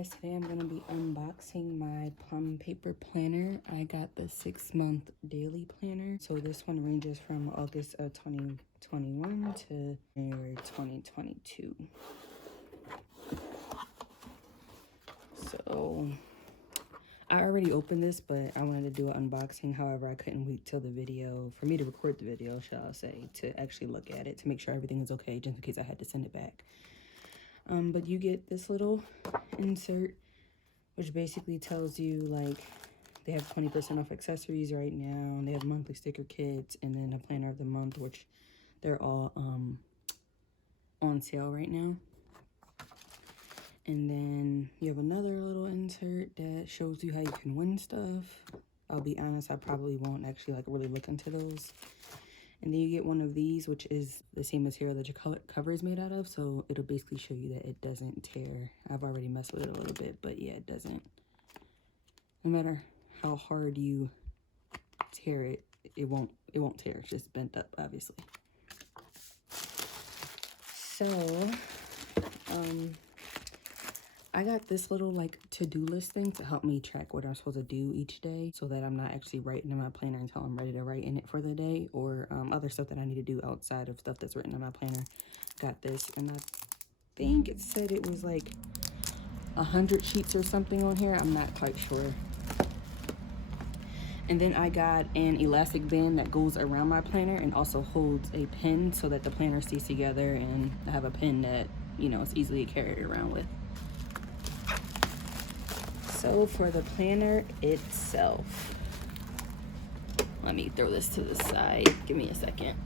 guys, today I'm going to be unboxing my Plum paper planner. I got the 6-month daily planner. So this one ranges from August of 2021 to January 2022. So I already opened this, but I wanted to do an unboxing. However, I couldn't wait till the video, for me to record the video, shall I say, to actually look at it, to make sure everything is okay, just in case I had to send it back. But you get this little insert, which basically tells you, like, they have 20% off accessories right now. They have monthly sticker kits, and then a planner of the month, which they're all on sale right now. And then you have another little insert that shows you how you can win stuff. I'll be honest, I probably won't actually like really look into those. And then you get one of these, which is the same material that your cover is made out of. So it'll basically show you that it doesn't tear. I've already messed with it a little bit, but yeah, it doesn't. No matter how hard you tear it, it won't tear. It's just bent up, obviously. So, I got this little like to-do list thing to help me track what I'm supposed to do each day, so that I'm not actually writing in my planner until I'm ready to write in it for the day, or other stuff that I need to do outside of stuff that's written in my planner. Got this, and I think it said it was like 100 sheets or something on here. I'm not quite sure. And then I got an elastic band that goes around my planner and also holds a pen so that the planner stays together, and I have a pen that, you know, it's easily carried around with. So for the planner itself, let me throw this to the side. Give me a second.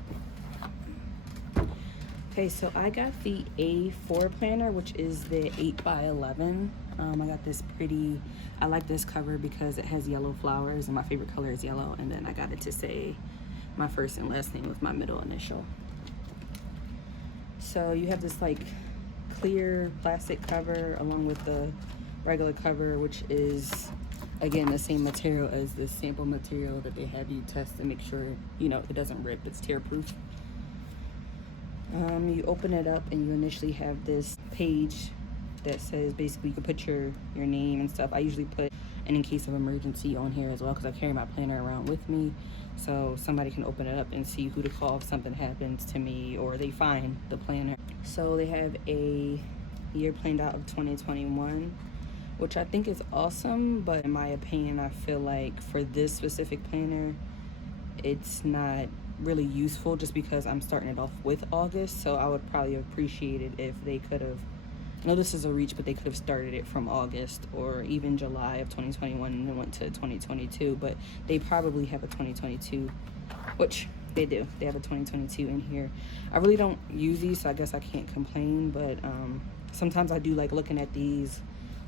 Okay, so I got the A4 planner, which is the 8x11. I got this pretty, I like this cover because it has yellow flowers and my favorite color is yellow. And then I got it to say my first and last name with my middle initial. So you have this like clear plastic cover along with the regular cover, which is again the same material as the sample material that they have you test to make sure, you know, it doesn't rip, it's tear proof. You open it up and you initially have this page that says basically you can put your name and stuff. I usually put an in case of emergency on here as well because I carry my planner around with me, so somebody can open it up and see who to call if something happens to me or they find the planner. So they have a year planned out of 2021, which I think is awesome, but in my opinion, I feel like for this specific planner, it's not really useful just because I'm starting it off with August. So I would probably appreciate it if they could have, I know this is a reach, but they could have started it from August or even July of 2021 and then went to 2022, but they probably have a 2022, which they do. They have a 2022 in here. I really don't use these, so I guess I can't complain, but sometimes I do like looking at these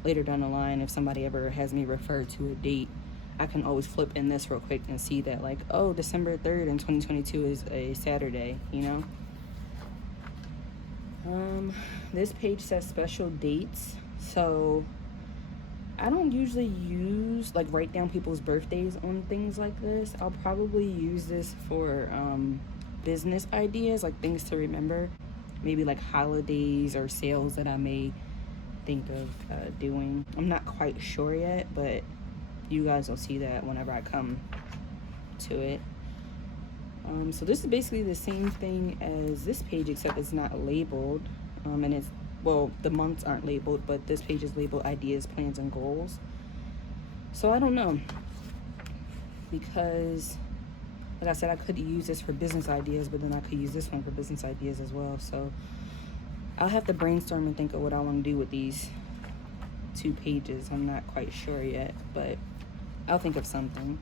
later down the line. If somebody ever has me refer to a date, I can always flip in this real quick and see that, like, oh, December 3rd in 2022 is a Saturday, you know. This page says special dates, so I don't usually use like write down people's birthdays on things like this. I'll probably use this for business ideas, like things to remember, maybe like holidays or sales that I may think of doing. I'm not quite sure yet, but you guys will see that whenever I come to it. So this is basically the same thing as this page, except it's not labeled, and it's, well, the months aren't labeled, but this page is labeled ideas, plans, and goals. So I don't know, because like I said, I could use this for business ideas, but then I could use this one for business ideas as well. So I'll have to brainstorm and think of what I want to do with these 2 pages. I'm not quite sure yet, but I'll think of something.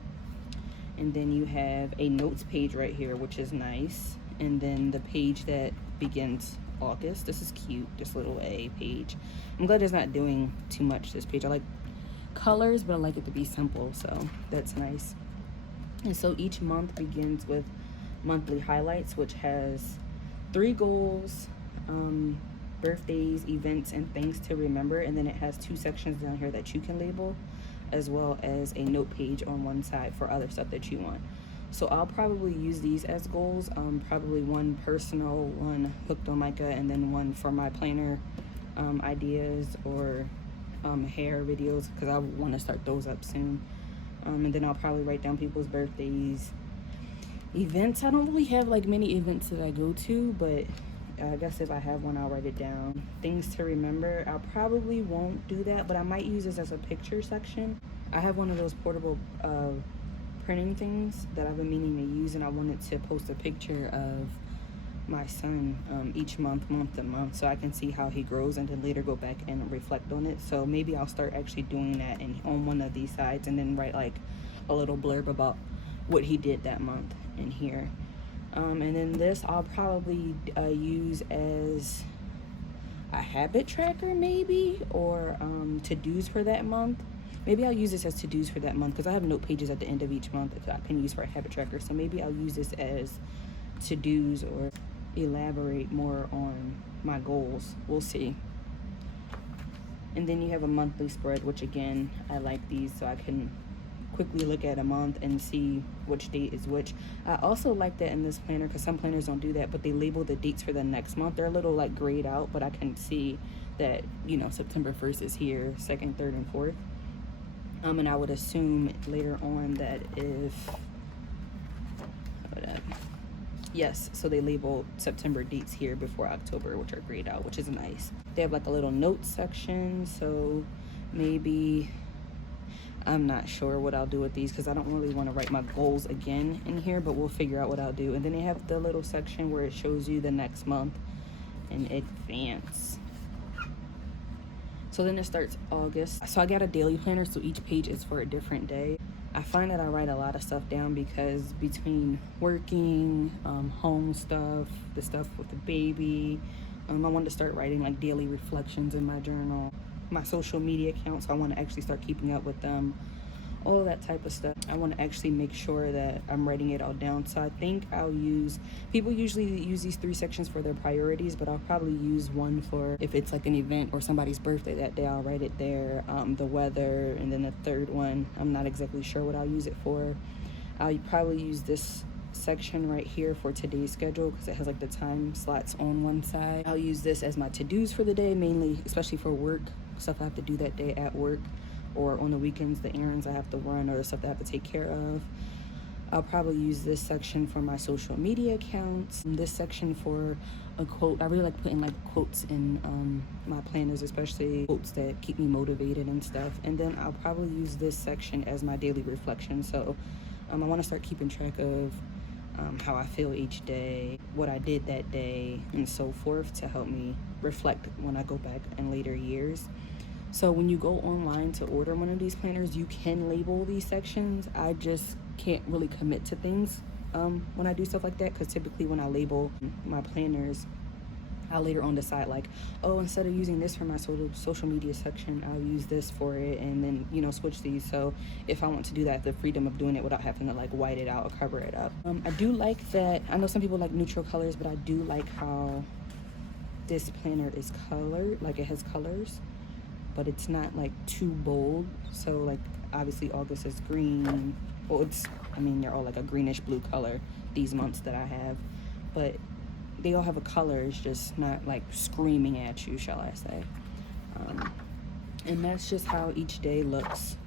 And then you have a notes page right here, which is nice. And then the page that begins August. This is cute, this little A page. I'm glad it's not doing too much, this page. I like colors, but I like it to be simple, so that's nice. And so each month begins with monthly highlights, which has 3 goals, birthdays, events, and things to remember. And then it has 2 sections down here that you can label, as well as a note page on one side for other stuff that you want. So I'll probably use these as goals, probably one personal, one hooked on Micah, and then one for my planner ideas, or hair videos, because I want to start those up soon. And then I'll probably write down people's birthdays. Events, I don't really have like many events that I go to, but I guess if I have one, I'll write it down. Things to remember, I probably won't do that, but I might use this as a picture section. I have one of those portable printing things that I've been meaning to use, and I wanted to post a picture of my son each month to month, so I can see how he grows and then later go back and reflect on it. So maybe I'll start actually doing that and on one of these sides, and then write like a little blurb about what he did that month in here. And then this I'll probably use as a habit tracker maybe, or to-dos for that month. Maybe I'll use this as to-dos for that month, because I have note pages at the end of each month that I can use for a habit tracker. So maybe I'll use this as to-dos or elaborate more on my goals. We'll see. And then you have a monthly spread, which again, I like these so I can quickly look at a month and see which date is which. I also like that in this planner, because some planners don't do that, but they label the dates for the next month. They're a little like grayed out, but I can see that, you know, September 1st is here, 2nd, 3rd, and 4th. And I would assume later on that yes, so they label September dates here before October, which are grayed out, which is nice. They have like a little notes section, so maybe, I'm not sure what I'll do with these, because I don't really want to write my goals again in here, but we'll figure out what I'll do. And then they have the little section where it shows you the next month in advance. So then it starts August. So I got a daily planner, so each page is for a different day. I find that I write a lot of stuff down, because between working, home stuff, the stuff with the baby, I wanted to start writing like daily reflections in my journal. My social media accounts, so I want to actually start keeping up with them, all that type of stuff. I want to actually make sure that I'm writing it all down. So I think I'll use, people usually use these 3 sections for their priorities, but I'll probably use one for if it's like an event or somebody's birthday that day, I'll write it there. The weather, and then the third one, I'm not exactly sure what I'll use it for. I'll probably use this section right here for today's schedule, because it has like the time slots on one side. I'll use this as my to-dos for the day, mainly, especially for work, stuff I have to do that day at work, or on the weekends, the errands I have to run or the stuff that I have to take care of. I'll probably use this section for my social media accounts, this section for a quote. I really like putting like quotes in my planners, especially quotes that keep me motivated and stuff. And then I'll probably use this section as my daily reflection. So I want to start keeping track of how I feel each day, what I did that day, and so forth, to help me reflect when I go back in later years. So when you go online to order one of these planners, you can label these sections. I just can't really commit to things when I do stuff like that, because typically when I label my planners, I'll later on decide like, oh, instead of using this for my social media section, I'll use this for it, and then, you know, switch these. So if I want to do that, the freedom of doing it without having to like white it out or cover it up. I do like that. I know some people like neutral colors, but I do like how this planner is colored, like it has colors, but it's not like too bold. So like obviously August is green. Well, they're all like a greenish blue color, these months that I have, but they all have a color. It's just not like screaming at you, shall I say. And that's just how each day looks.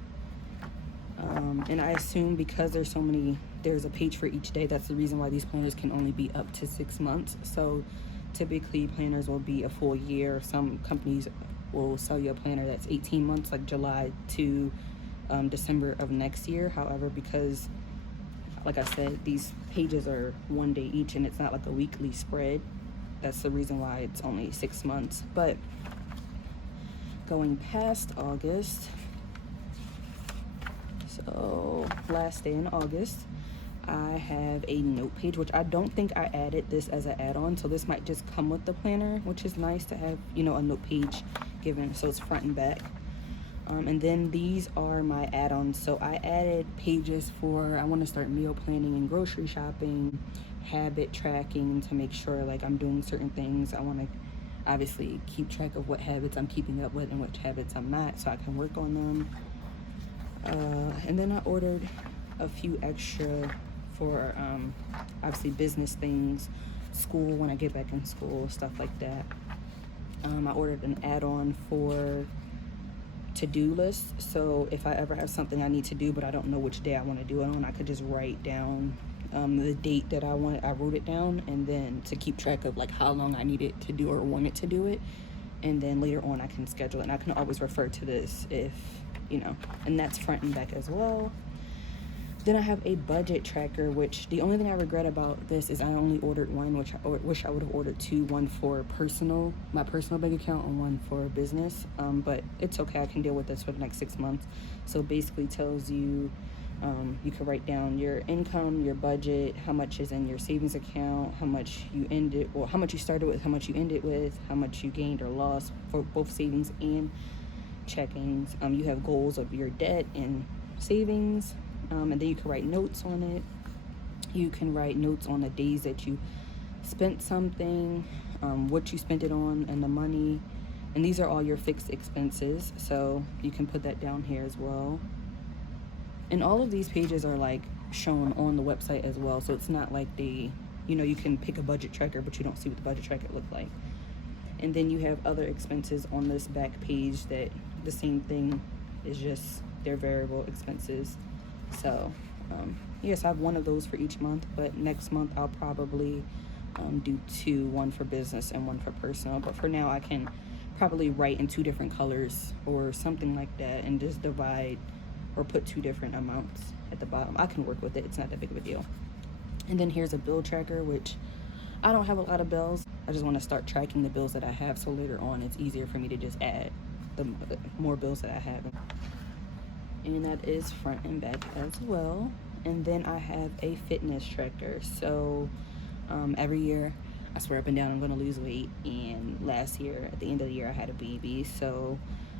And I assume because there's a page for each day, that's the reason why these planners can only be up to 6 months. So typically planners will be a full year. Some companies will sell you a planner that's 18 months, like July to December of next year. However, because like I said, these pages are 1 day each, and it's not like a weekly spread, that's the reason why it's only 6 months. But going past August, so last day in August, I have a note page, which I don't think I added this as an add-on, so this might just come with the planner, which is nice to have, you know, a note page given, so it's front and back. And then these are my add-ons. So I added pages for, I want to start meal planning and grocery shopping, habit tracking to make sure like I'm doing certain things. I want to obviously keep track of what habits I'm keeping up with and which habits I'm not, so I can work on them. And then I ordered a few extra for obviously business things, school when I get back in school, stuff like that. I ordered an add-on for to-do list. So if I ever have something I need to do but I don't know which day I want to do it on, I could just write down the date that I wrote it down, and then to keep track of like how long I need it to do or want it to do it, and then later on I can schedule it, and I can always refer to this if and that's front and back as well. Then I have a budget tracker, which the only thing I regret about this is I only ordered one, which I wish I would have ordered two, one for my personal bank account and one for business. But it's okay, I can deal with this for the next 6 months. So basically tells you, you can write down your income, your budget, how much is in your savings account, how much you ended, or how much you started with, how much you ended with, how much you gained or lost for both savings and checkings. You have goals of your debt and savings. And then you can write notes on it. You can write notes on the days that you spent something, what you spent it on, and the money. And these are all your fixed expenses, so you can put that down here as well. And all of these pages are like shown on the website as well, so it's not like you can pick a budget tracker but you don't see what the budget tracker looked like. And then you have other expenses on this back page that the same thing is, just their variable expenses. So yes, I have one of those for each month, but next month I'll probably do two, one for business and one for personal. But for now I can probably write in two different colors or something like that, and just divide or put two different amounts at the bottom. I can work with it, it's not that big of a deal. And then here's a bill tracker, which I don't have a lot of bills. I just want to start tracking the bills that I have, so later on it's easier for me to just add the more bills that I have. And that is front and back as well. And then I have a fitness tracker. So every year I swear up and down I'm going to lose weight, and last year at the end of the year I had a baby, so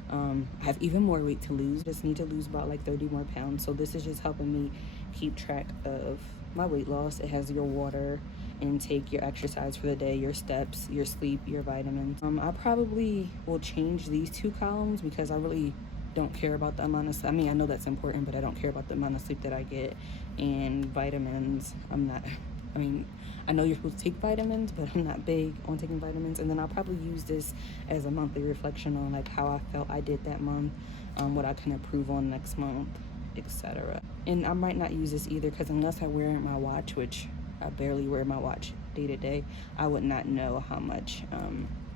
I have even more weight to lose. Just need to lose about like 30 more pounds. So this is just helping me keep track of my weight loss. It has your water intake, your exercise for the day, your steps, your sleep, your vitamins. I probably will change these two columns because I really don't care about the amount of sleep. I mean, I know that's important, but I don't care about the amount of sleep that I get. And vitamins, I know you're supposed to take vitamins, but I'm not big on taking vitamins. And then I'll probably use this as a monthly reflection on like how I felt I did that month, what I can improve on next month, etc. And I might not use this either, because unless I wear my watch, which I barely wear my watch day to day, I would not know how much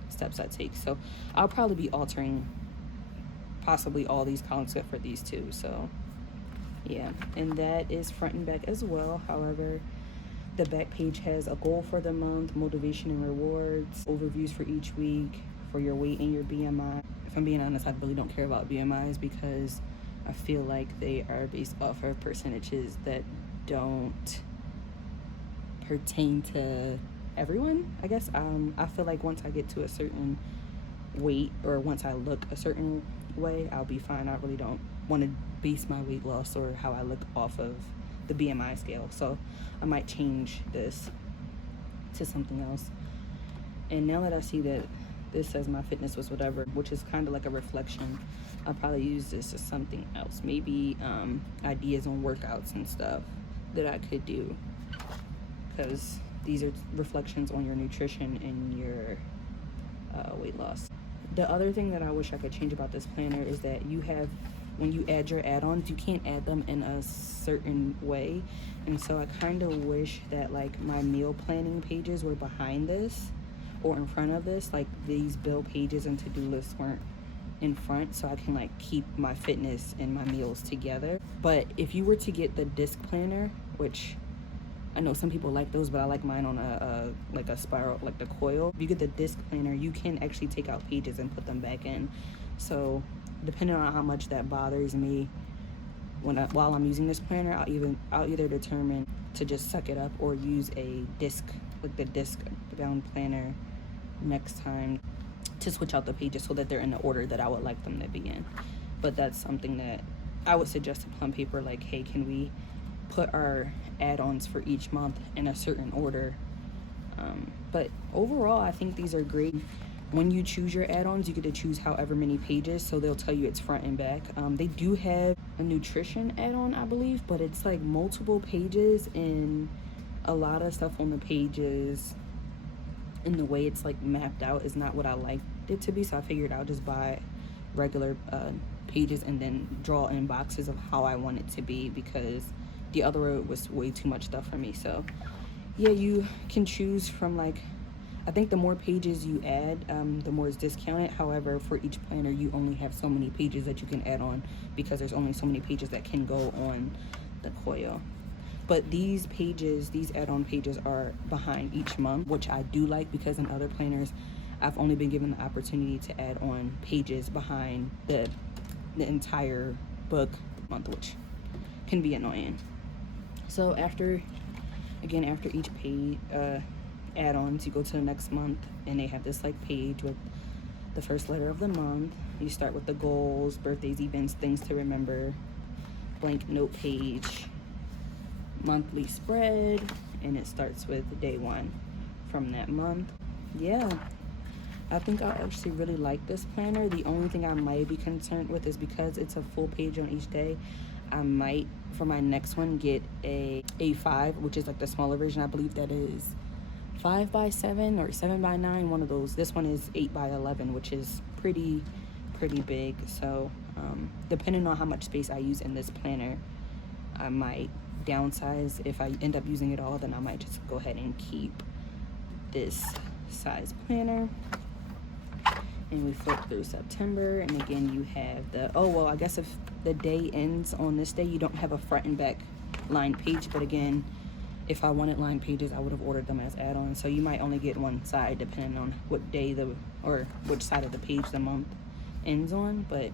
steps I take. So I'll probably be altering possibly all these columns except for these two. So yeah, and that is front and back as well. However, the back page has a goal for the month, motivation and rewards, overviews for each week, for your weight and your BMI. If I'm being honest, I really don't care about BMIs because I feel like they are based off of percentages that don't pertain to everyone, I guess. I feel like once I get to a certain weight, or once I look a certain way, I'll be fine. I really don't want to base my weight loss or how I look off of the BMI scale. So I might change this to something else. And now that I see that this says my fitness was whatever, which is kind of like a reflection, I'll probably use this as something else. Maybe ideas on workouts and stuff that I could do, because these are reflections on your nutrition and your weight loss. The other thing that I wish I could change about this planner is that when you add your add-ons, you can't add them in a certain way. And so I kind of wish that like my meal planning pages were behind this or in front of this, like these bill pages and to-do lists weren't in front, so I can like keep my fitness and my meals together. But if you were to get the disc planner, which I know some people like those, but I like mine on a spiral, like the coil. If you get the disc planner, you can actually take out pages and put them back in. So depending on how much that bothers me while I'm using this planner, I'll either determine to just suck it up or use a disc, like the disc bound planner next time, to switch out the pages so that they're in the order that I would like them to be in. But that's something that I would suggest to Plum Paper, like, hey, can we put our add-ons for each month in a certain order? But overall, I think these are great. When you choose your add-ons, you get to choose however many pages, so they'll tell you it's front and back. They do have a nutrition add-on, I believe, but it's like multiple pages, and a lot of stuff on the pages and the way it's like mapped out is not what I like it to be, so I figured I'll just buy regular pages and then draw in boxes of how I want it to be, because the other road was way too much stuff for me. So yeah, you can choose from, like, I think the more pages you add, the more is discounted. However, for each planner, you only have so many pages that you can add on, because there's only so many pages that can go on the coil. But these pages, these add-on pages, are behind each month, which I do like, because in other planners, I've only been given the opportunity to add on pages behind the entire book month, which can be annoying. So after each page add-ons, you go to the next month, and they have this like page with the first letter of the month. You start with the goals, birthdays, events, things to remember, blank note page, monthly spread, and it starts with day 1 from that month. Yeah, I think I actually really like this planner. The only thing I might be concerned with is because it's a full page on each day, I might, for my next one, get a A5, which is like the smaller version. I believe that is 5x7 or 7x9, one of those. This one is 8x11, which is pretty big. So depending on how much space I use in this planner, I might downsize. If I end up using it all, then I might just go ahead and keep this size planner. And we flip through September, and again you have the, oh well, I guess if the day ends on this day, you don't have a front and back lined page. But again, if I wanted lined pages, I would have ordered them as add-ons. So you might only get one side depending on what day or which side of the page the month ends on. But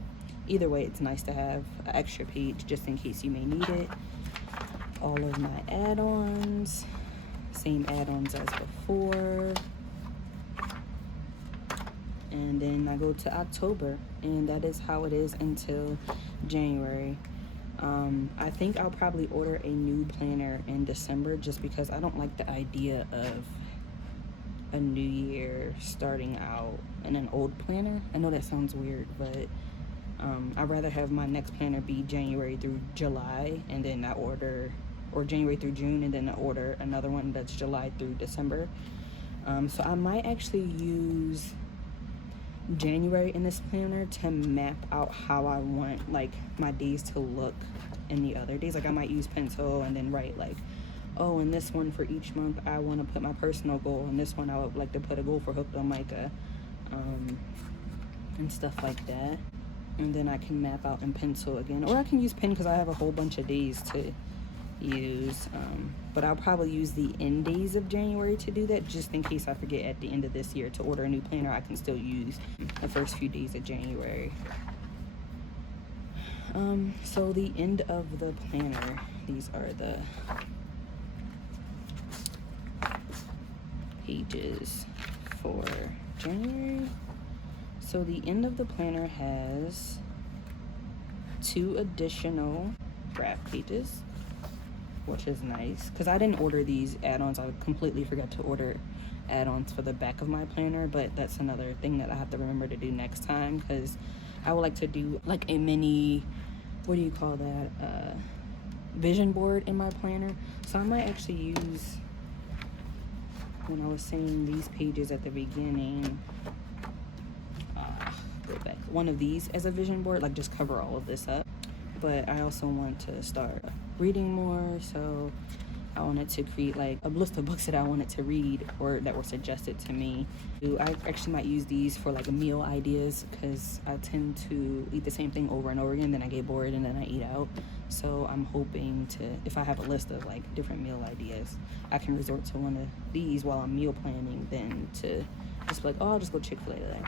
either way, it's nice to have an extra page just in case you may need it. All of my add-ons, same add-ons as before. And then I go to October, and that is how it is until January. I think I'll probably order a new planner in December, just because I don't like the idea of a new year starting out in an old planner. I know that sounds weird, but I'd rather have my next planner be January through July, and then I order, or January through June, and then I order another one that's July through December. So I might actually use January in this planner to map out how I want like my days to look in the other days. Like I might use pencil and then write like, oh, in this one for each month I want to put my personal goal, in this one I would like to put a goal for Hooked on Micah, and stuff like that. And then I can map out in pencil again, or I can use pen because I have a whole bunch of days to use. But I'll probably use the end days of January to do that, just in case I forget at the end of this year to order a new planner. I can still use the first few days of January. So the end of the planner, these are the pages for January. So the end of the planner has 2 additional graph pages, which is nice because I didn't order these add-ons. I completely forgot to order add-ons for the back of my planner, but that's another thing that I have to remember to do next time, because I would like to do like a mini, what do you call that, vision board in my planner. So I might actually use, when I was saying these pages at the beginning, go back, one of these as a vision board, like just cover all of this up. But I also want to start reading more, so I wanted to create like a list of books that I wanted to read or that were suggested to me. I actually might use these for like meal ideas, because I tend to eat the same thing over and over again, then I get bored and then I eat out. So I'm hoping to, if I have a list of like different meal ideas, I can resort to one of these while I'm meal planning, than to just be like, oh, I'll just go Chick-fil-A today.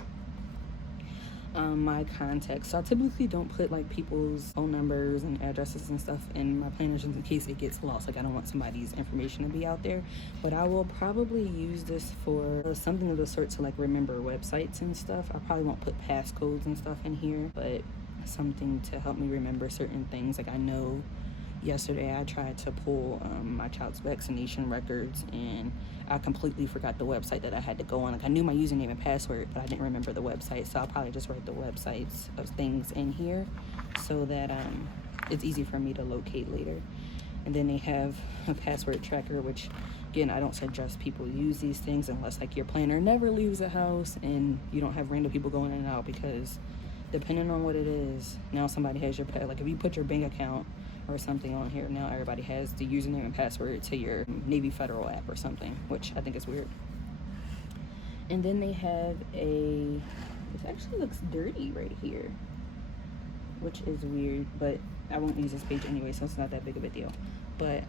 My contacts, so I typically don't put like people's phone numbers and addresses and stuff in my planners in case it gets lost. Like I don't want somebody's information to be out there, but I will probably use this for something of the sort to like remember websites and stuff. I probably won't put passcodes and stuff in here, but something to help me remember certain things. Like I know yesterday I tried to pull my child's vaccination records, and I completely forgot the website that I had to go on. Like I knew my username and password, but I didn't remember the website. So I'll probably just write the websites of things in here so that it's easy for me to locate later. And then they have a password tracker, which again, I don't suggest people use these things unless like your planner never leaves the house and you don't have random people going in and out, because depending on what it is, now somebody has your pet. Like if you put your bank account or something on here, now everybody has the username and password to your Navy Federal app or something, which I think is weird. And then they have it actually looks dirty right here, which is weird, but I won't use this page anyway, so it's not that big of a deal. But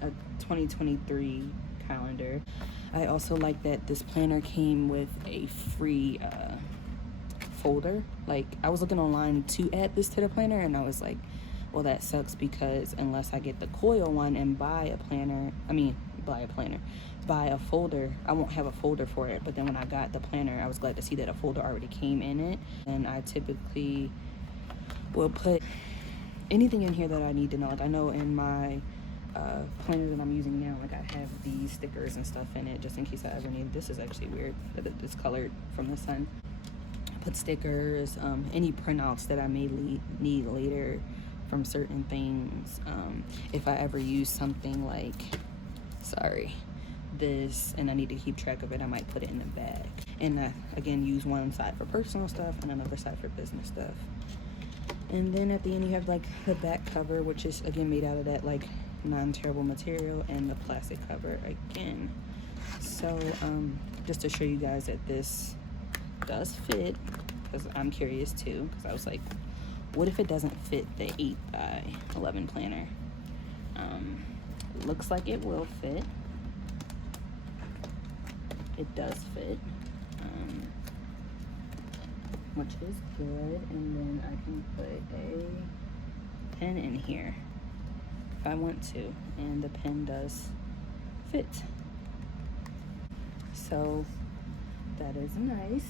a 2023 calendar. I also like that this planner came with a free folder. Like I was looking online to add this to the planner, and I was like, well, that sucks, because unless I get the coil one and buy a folder, I won't have a folder for it. But then when I got the planner, I was glad to see that a folder already came in it. And I typically will put anything in here that I need to know. Like I know in my planner that I'm using now, like I have these stickers and stuff in it just in case I ever need. This is actually weird that it's colored from the sun. I put stickers, any printouts that I may need later from certain things. If I ever use something like, this, and I need to keep track of it, I might put it in the bag. And again, use one side for personal stuff and another side for business stuff. And then at the end you have like the back cover, which is again made out of that like non-tearable material, and the plastic cover again. So just to show you guys that this does fit, because I'm curious too, because I was like, what if it doesn't fit the 8x11 planner? Looks like it will fit. It does fit, which is good. And then I can put a pen in here if I want to, and the pen does fit. So that is nice.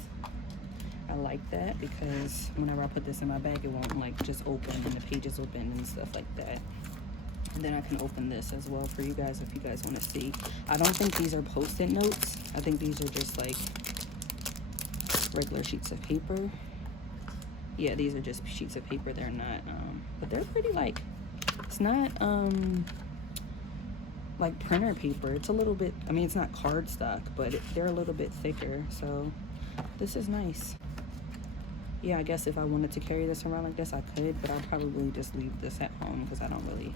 I like that, because whenever I put this in my bag, it won't like just open and the pages open and stuff like that. And then I can open this as well for you guys if you guys want to see. I don't think these are post-it notes. I think these are just like regular sheets of paper. Yeah, these are just sheets of paper. They're not, but they're pretty like, it's not like printer paper. It's a little bit, I mean, it's not cardstock, but they're a little bit thicker. So this is nice. Yeah, I guess if I wanted to carry this around like this, I could, but I'll probably just leave this at home because I don't really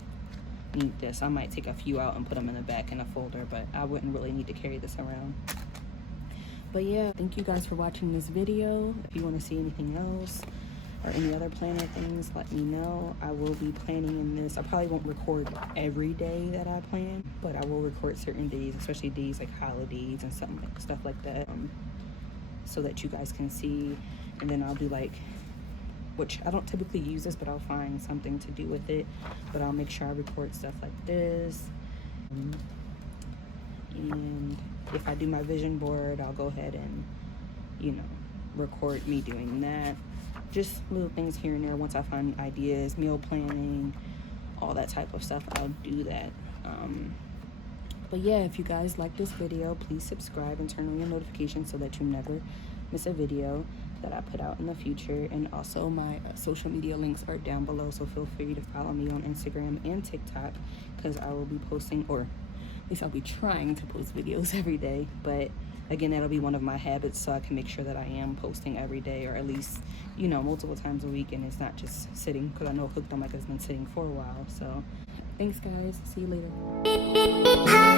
need this. I might take a few out and put them in the back in a folder, but I wouldn't really need to carry this around. But yeah, thank you guys for watching this video. If you want to see anything else or any other planner things, let me know. I will be planning in this. I probably won't record every day that I plan, but I will record certain days, especially days like holidays and stuff like that, so that you guys can see. And then I'll do like, which I don't typically use this, but I'll find something to do with it. But I'll make sure I record stuff like this. And if I do my vision board, I'll go ahead and, you know, record me doing that. Just little things here and there. Once I find ideas, meal planning, all that type of stuff, I'll do that. But yeah, if you guys like this video, please subscribe and turn on your notifications so that you never miss a video that I put out in the future. And also my social media links are down below, so feel free to follow me on Instagram and TikTok, because I will be posting, or at least I'll be trying to post videos every day. But again, that'll be one of my habits, so I can make sure that I am posting every day, or at least, you know, multiple times a week, and it's not just sitting, because I know Hooked on Micah has been sitting for a while. So thanks guys, see you later.